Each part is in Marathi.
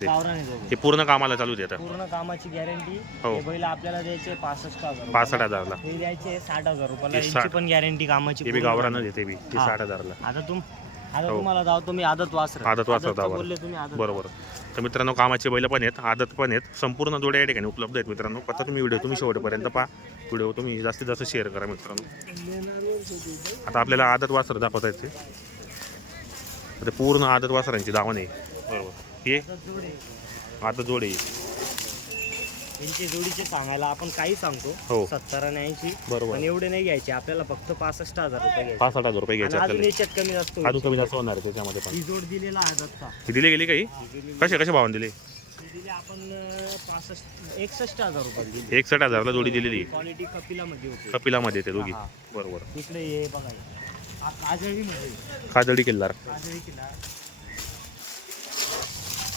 गावरान आहे दोघं. हे पूर्ण कामाला चालू दे आता पूर्ण कामाची गॅरंटी. हो. हे बैल आपल्याला द्यायचे पासष्ट हजार पासष्ट हजारला. हे द्यायचे साठ हजार रुपयाला. हे यांची साठ. पण गॅरंटी कामाची हे बी पूर्ण. गावरानं देते बी. ते हा. साठ हजारला. आता तुम आता हो. तुम्हाला जाऊ तुम्ही आदत वासर. आदत वासरं दावा. बोलले तुम्ही आदत. बरोबर. तर मित्रांनो कामाचे बैल पण आहेत आदत पण आहेत. संपूर्ण जोड्या या ठिकाणी उपलब्ध आहेत मित्रांनो. आता तुम्ही व्हिडिओ तुम्ही शेवटपर्यंत पहा. व्हिडिओ तुम्ही जास्तीत जास्त शेअर करा मित्रांनो. आता आपल्याला आदत वासर दाखवता येते आता पूर्ण आदत वासरांची दावण आहे. बरोबर. हे. आता जोडे. यांचे जोडीचे सांगायला आपण काही सांगतो. हो. सत्तर आणि ऐंशी. बरोबर. पण एवढे नाही घ्यायचे. आपल्याला फक्त पासष्ट हजार रुपये घ्यायचे. पाच साठ हजार रुपये आणि घ्यायचे अजून आपल्याला. याच्यात कमी जास्त अजून. कमी जास्त होणार आहे त्याच्यामध्ये पण. ही जोड दिलेला आदतचा ही दिली गेली काही? कसे कसे भावाने दिले? ही दिली आपण अं, पासष्ट एकसष्ट हजार रुपये दिली. एकसठ हजारला जोडी दिलेली. क्वालिटी कपिलामध्ये होती. कपिलामध्ये ते दोघी. हा. बरोबर. इकडे ये बघा. हे. काजळीमध्ये. काजळी किल्लार. काजळी किल्ला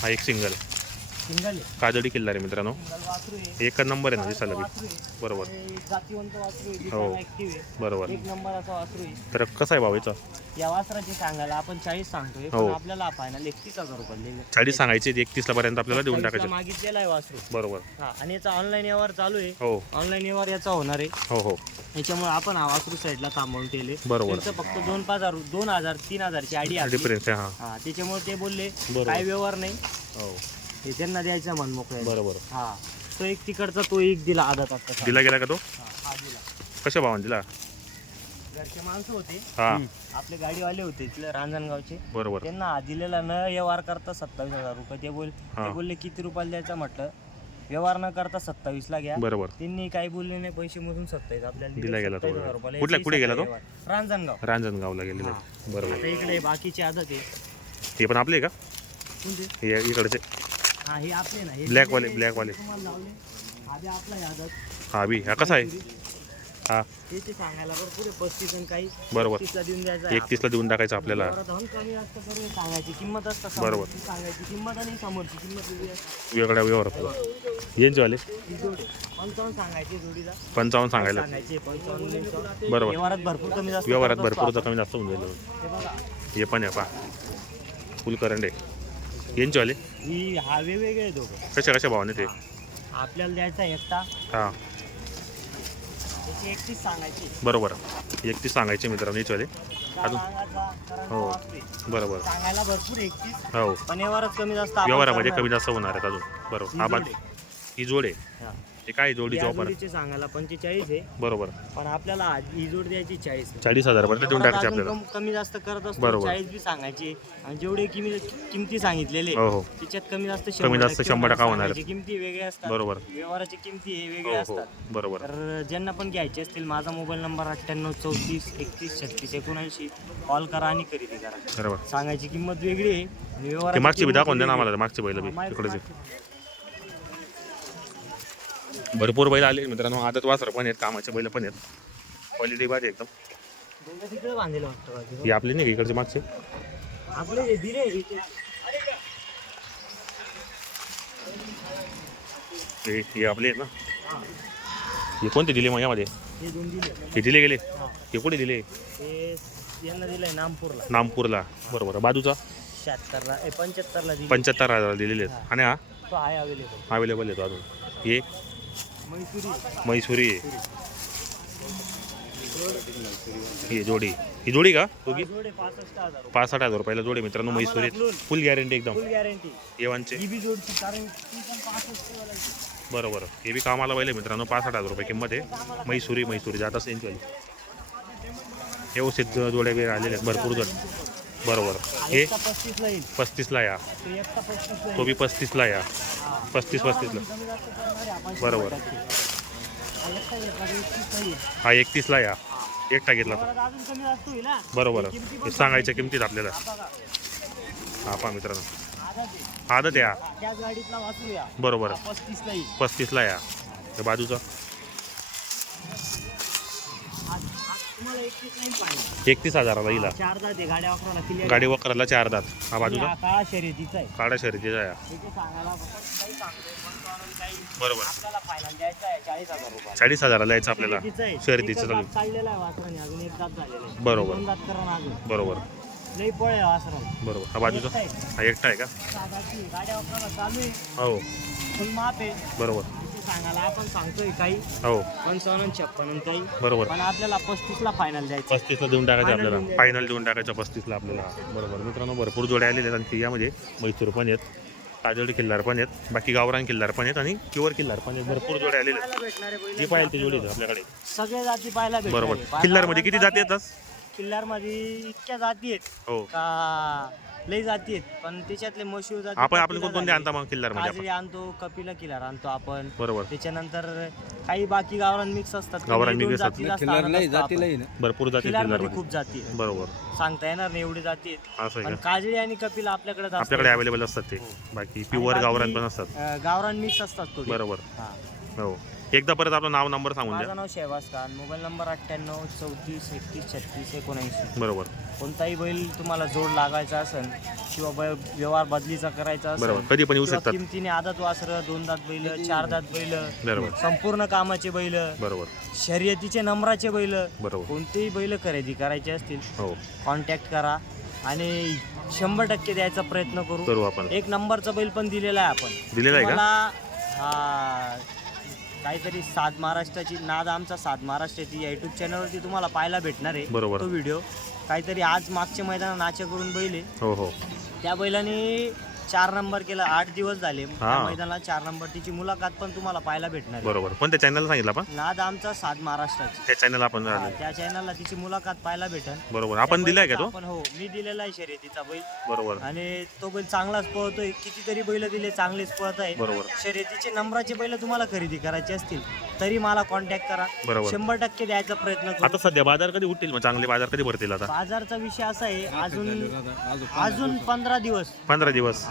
हा एक सिंगल. सिंगल आहे. काजळी किल्लार आहे मित्रांनो. सिंगल वासरू आहे. एकच नंबर आहे ना दिसायला बी. वासरू आहे. बरोबर. हे जातीवंत वासरू आहे. दिसायला ऍक्टिव्ह आहे. बरोबर. एक नंबर असा वासरू आहे. तर कसा आहे भाव याचा? या वासराची सांगायला आपण चाळीस सांगतोय हो. पण आपल्याला फायनल एकतीस हजार रुपये दिले. चाळीस सांगायचे एकतीसला पर्यंत आपल्याला देऊन चाळीसला टाकायचे मागितलेला आहे वासरू. बरोबर. हा आणि याचा ऑनलाईन व्यवहार चालू आहे. हो. ऑनलाईन व्यवहार याचा होणार आहे. हो हो. याच्यामुळे आपण हा वासरू साईडला थांबवून केले बरोबर. त्यांचं फक्त दोन पाच हजार दोन हजार तीन हजारची आडी आहे. डिफरन्स आहे हा. हा त्याच्यामुळे ते बोलले बरोबर. काय व्यवहार नाही. हो. हे त्यांना द्यायचं मन मोकळं बरोबर. हा. तो एक तिकडचा तो एक दिला आदत आता दिला गेला का तो? हा, दिला. कशा भावाने दिला? घरचे माणसं होते. हा. आपले गाडीवाले होते इथले रांजणगावचे. बरोबर. त्यांना हा दिलेला न व्यवहार करता सत्तावीस हजार रुपये. ते बोल हा. ते बोलले किती रुपयाला द्यायचं? म्हटलं. व्यवहार न करता सत्तावीस ला घ्या. बरोबर. त्यांनी काही बोलले नाही पैसे मोजून सत्तावीस आपल्याला दिले गेला तो. 27,000 रुपयाला. कुठल्या- याची कुठे गेला तो? व्यवहार. रांजणगाव. रांजणगावला गेलेले. बरोबर. आता इकडे बाकीची आदत आहे. हे पण आपले का? कोणते? हे इकडचे. हा हे आपले ना. हे Black वाले, black वाले. तुम्हाला लावले. आधी आपला आहे आदत. हा बी हा कसा आहे? हा. ते सांगायला भरपूर आहे पस्तीस आणि काही बरोबर. तीसला देऊन द्यायचं एकतीसला देऊन टाकायचं आपल्याला. व्यवहारात धन कमी जास्त करून सांगायची किंमत असतं बरोबर. समोरची सांगायची किंमत आणि समोरची किंमत वेगळी असते. वेगळ्या व्यवहारात यांचे वाले? ही जोडी पंचावन्न सांगायची जोडीला. पंचावन्न सांगायला. सांगायची पंचावन्न बिंचावन्न. बरोबर. व्यवहारात भरपूर कमी जास्त व्यवहारात करत असतो भरपूर कमी जास्त होऊन जाईल. हे बघा. हे पण आहे पा फुल करंट आहे. यांचे वाले? ही हा वेगवेगळे दोघं. कशा कशा भावाने ते? आपल्याला द्यायचा एकटा. हा. सांगायची. बरोबर. एकतीस सांगायचे मित्रांनो वाले अजून? हो. बरोबर. सांगायला भरपूर एकटीच हो. पण कमी जास्त व्यवहारामध्ये. कमी जास्त होणार आहेत अजून. बरोबर. बाद जोडी. ही जोड. आहे हे काय जोडीचे या ऑफर जोडीचे सांगायला पंचेचाळीस आहे. बरोबर. पण आपल्याला आज ही जोड द्यायची चाळीस आहे. चाळीस हजारापर्यंत देऊन व्यवहारात टाकायचे अजून आपल्याला. कम- कमी जास्त करत असतो बरोबर. चाळीस बी सांगायचे. आणि जेवढे किमी किमती सांगितलेले हो हो. त्याच्यात कमी जास्त कमी जास्त शंभर टक्का होणार. सांगायचे किमती वेगळे असतात. बरोबर. व्यवहाराची किमती हे हो वेगळे हो असतात. बरोबर. तर ज्यांना पण घ्यायचे असतील माझा मोबाईल नंबर अठ्ठ्याण्णव चौतीस एकतीस छत्तीस एकोणऐंशी कॉल करा आणि खरेदी करा. बरोबर. सांगायची किंमत वेगळी आहे. आणि ते व्यवहाराची मागची बी किंमत दाखवून द्या ना वेगळी आम्हाला मागची बैल बी आहे. माहिती- इकडे माहिती. भरपूर बैल आले मित्रांनो. आदत वासर पण आहेत कामाचे बैल पण आहेत. क्वालिटी भारी एकदम. ही आपली नाही इकडचे मागचे? आपले हे आपले आहेत ना? हे कोणते दिले मग यामध्ये? हे दिले. गेले? हा. कुठे दिले? नामपूरला. नामपूरला. बरोबर बाजूचा? शहात्तरला पंच्याहत्तरला पंच्याहत्तर हजार दिलेले आहेत. आणि हा? अवेलेबल आहे तो अजून. हे? मैसुरी. ही जोडी. ही जोडी का? दोघी? पासष्ट हजार साठ हजार रुपयाला जोडी मित्रांनो मैसुरी फुल गॅरंटी एकदम. गॅरंटी येवांचे ही. बरोबर. हे बी कामाला पाहिले मित्रांनो पाच साठ हजार रुपये किंमत आहे. मैसुरी मैसुरी. जात असेल व्यवस्थित जोड्या बी आलेल्या आहेत भरपूर जण बरोबर. हा? पस्तीसला येईल. पस्तीसला या. तो बी पस्तीसला या. पस्तीस पस्तीसला. बरोबर. हा एकतीसला या. एकटा घेतला तर. बरोबर. हे सांगायच्या किमतीत आपल्याला. हा पहा मित्रांनो. आदत या. बरोबर. पस्तीसला या. त्या बाजूचा. एकतीस हजाराला येईल. चार दात आहे गाड्या वापरायला क्लिअर गाडी वकराला चार दात. हा बाजूचा? काळा शर्यतीचा आहे. काळा शर्यतीचा या हे. ते सांगायला आपण काही सांगतोय, पण कारण काही बरोबर. आपल्याला फायनल द्यायचा आहे चाळीस हजार रुपये चाळीस हजाराला यायचं आपल्याला शर्यतीचं आहे. शर्यतीचं एकच चालू. दात काढलेला आहे वासराने अजून एक दात झालेला आहे. बरोबर. दोन दात करा ना अजून. बरोबर. लई पळ आहे वासराला बरोबर. हा बाजूचा? एकटा आहे. हा एकटा आहे का? साधाची गाड्या वापरायला चालू आहे. हो. फुल माप आहे. बरोबर. सांगायला आपण सांगतोय काही. हो. पंचावन्न छप्पन काही. बरोबर. पण आपल्याला पस्तीसला फायनल द्यायचं. पस्तीसला देऊन टाकायचं Final आपल्याला. देऊन. फायनल देऊन टाकायचं पस्तीसला आपल्याला. बरोबर. मित्रांनो भरपूर जोड्या आलेल्या आहेत आणखी यामध्ये मैसूर पण आहेत काजळी किल्लार पण आहेत बाकी गावरान किल्लार पण आहेत आणि प्युअर किल्लार पण आहेत. भरपूर जोड्या आलेल्या आहेत. पाहायला भेटणारे बैल जे पाहिजे ते जोडी आहेत आपल्याकडे. सगळे जाती पाहायला बरोबर. किल्लारमध्ये किती जाती येतात किल्लारमध्ये इतक्या जाती आहेत हो. का? लई जाती आहेत पण त्याच्यातले मशिव जाती आपण आपण कपिला कोणकोणते झाली. आणता मग किल्लारमध्ये काजळी आणतो कपिला किल्लार आणतो आपण बरोबर त्याच्यानंतर काही बाकी गावरान मिक्स असतात गावरान mix दोन असतात. जाती जास्त आणत असतो आपण. भरपूर जाती किल्लारमध्ये खूप जाती आहेत. बरोबर सांगता येणार नाही एवढी जाती आहेत असं आहे पण का काजळी आणि कपिला आपल्याकडे जास्त आपल्याकडे आहेत. अवेलेबल असतात ते हो. बाकी प्युअर बाकी, गावरान पण असतात अं, गावरान मिक्स असतात थोडी बरोबर हा. हो एकदा परत आपलं नाव नंबर सांगून द्या. माझं नाव शेहबाज खान. मोबाईल नंबर अठ्ठ्याण्णव चौतीस एकतीस छत्तीस एकोणऐंशी. बरोबर. कोणताही बैल तुम्हाला जोड लागायचा असेल किंवा बै- व्यवहार बदलीचा करायचा बरोबर. असेल कधी पण येऊ किंवा शकतात. किमतीने आदत वासर दोन दात बैल चार दात बैल बरोबर. संपूर्ण कामाचे बैल बरोबर. शर्यतीचे नंबराचे बैल बरोबर. कोणतेही बैल खरेदी करायचे असतील हो. कॉन्टॅक्ट करा आणि शंभर टक्के द्यायचा प्रयत्न करू. करू आपण. एक नंबरचा बैल पण दिलेला आहे आपण. दिलेला आहे का? तुम्हाला हा काहीतरी सात महाराष्ट्राची नाद आमचा सात महाराष्ट्राची युट्यूब चॅनलवरती तुम्हाला पाहायला भेटणार आहे. बरोबर. तो व्हिडिओ काहीतरी आज मागच्या मैदानात नाच्या करून बैल आहे. हो हो. त्या बैलाने चार नंबर केला आठ दिवस झाले. त्या. मैदानाला चार नंबर तिची मुलाखत पण तुम्हाला पाहायला भेटणार आहे. बरोबर. पण त्या चॅनलला सांगितलं आपण? नाद आमचा सात महाराष्ट्राची. त्या चॅनल आपण हा. त्या चॅनलला तिची मुलाखत पाहायला भेटन. बरोबर. आपण दिलाय का तो? आपण हो मी दिलेला आहे शर्यतीचा बैल. बरोबर. आणि तो बैल चांगलाच पळतोय. कितीतरी बैल दिले चांगलेच पळत आहे. बरोबर. शर्यतीचे नंबराचे बैल तुम्हाला खरेदी करायचे असतील. तरी मला कॉन्टॅक्ट करा. बरोबर. शंभर टक्के द्यायचा प्रयत्न आता करू सध्या बाजार कधी उठतील? मग चांगले बाजार कधी भरतील आता? बाजारचा विषय असा आहे अजून अजून अजून पंधरा दिवस. पंधरा दिवस.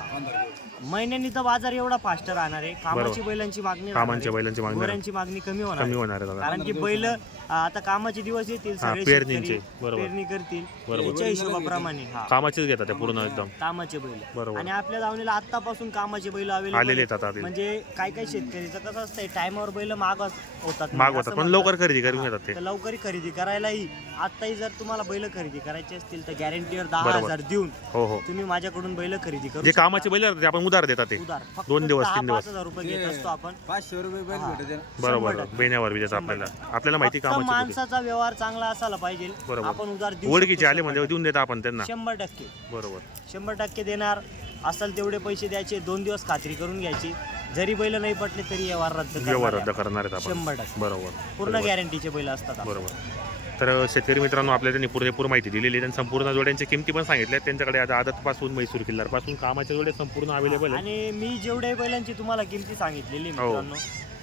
महिन्यांनी तर बाजार एवढा फास्ट राहणार आहे कामाची बैलांची मागणी राहणार कामांच्या आहे. बैलांची मागणी गोऱ्यांची मागणी कमी होणार कमी आहे. होणार आहे दादा कारण की बैल आता कामाचे दिवस येतील हा, सगळे पेरणीचे. शेतकरी बरोबर. पेरणी करतील. त्याच्या हिशोबाप्रमाणे हा कामाचेच घेतात ते पूर्ण एकदम कामाचे बैल बरोबर आणि आपल्या दावणीला आतापासून कामाचे बैल आलेले अवेलेबल येतात आधी म्हणजे काय काय शेतकरीचं कसं असतंय टायमावर बैल माग होतात माग असं होतात पण. लवकर खरेदी करून घेतात ते तर लवकर खरेदी करायलाही आताही जर तुम्हाला बैल खरेदी करायचे असतील तर गॅरंटीवर दहा बरोबर. हजार देऊन हो हो तुम्ही माझ्याकडून बैल खरेदी करू जे. कामाचे बैल ते आपण उधार देतात ते उधार फक्त दोन दिवस, दहा- तीन दिवस. पाच हजार रुपये घेत असतो आपण पाचशे रुपये बैल हा. भेटते ना. बरोबर शंभर टक्के. बेण्यावर बी देतात आपल्याला आपल्याला माहिती फक्त कामाची. माणसाचा व्यवहार चांगला असायला पाहिजे बरोबर. आपण उधार देऊ ओळखीचे शकतो आले म्हणजे देऊन देतात आपण त्यांना शंभर टक्के बरोबर शंभर टक्के देणार असेल तेवढे पैसे द्यायचे दोन दिवस खात्री करून घ्यायची जरी बैल नाही पटले तरी व्यवहार रद्द करणार व्यवहार आहे रद्द करणार आहेत आपण. शंभर टक्के बरोबर पूर्ण गॅरंटीचे बैल असतात आपले. बरोबर तर शेतकरी मित्रांनो आपल्याला त्यांनी पुरेपूर माहिती दिलेली आहे. त्यांनी संपूर्ण जोड्यांच्या किमती पण सांगितल्या. त्यांच्याकडे आता आदतपासून मैसूर किल्लारपासून कामाच्या जोड्या संपूर्ण अवेलेबल आहेत. आणि मी जेवढ्या बैलांची तुम्हाला किमती सांगितलेली हो. मित्रांनो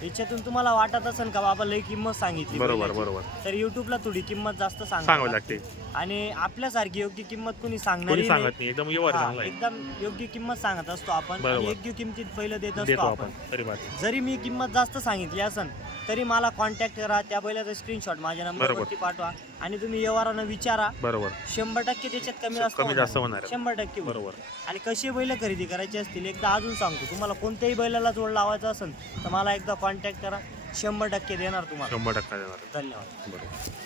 याच्यातून तुम्हाला वाटत असेल का बाबा लई किंमत सांगितली बरोबर. बरोबर. तर युट्यूबला थोडी किंमत जास्त सांगावं लागते. आणि आपल्यासारखी योग्य किंमत कोणी सांगणार सांगत नाही. एकदम आहे. एकदम योग्य किंमत सांगत असतो आपण. योग्य किमतीत पहिलं देत असतो आपण. जरी मी किंमत जास्त सांगितली असेल तरी मला कॉन्टॅक्ट करा त्या बैलाचा स्क्रीनशॉट माझ्या नंबरवरती पाठवा. आणि तुम्ही व्यवहारानं विचारा. बरोबर. शंभर टक्के त्याच्यात कमी जास्त कमी. जास्त होणार आहे. शंभर टक्के होईल. बरोबर. आणि कशी बैल खरेदी करायची असतील एकदा अजून सांगतो. तुम्हाला कोणत्याही बैलाला जोड लावायचा असेल तर मला एकदा कॉन्टॅक्ट करा. शंभर टक्के देणार तुम्हाला. शंभर टक्का देणार. आहे. धन्यवाद. बरोबर.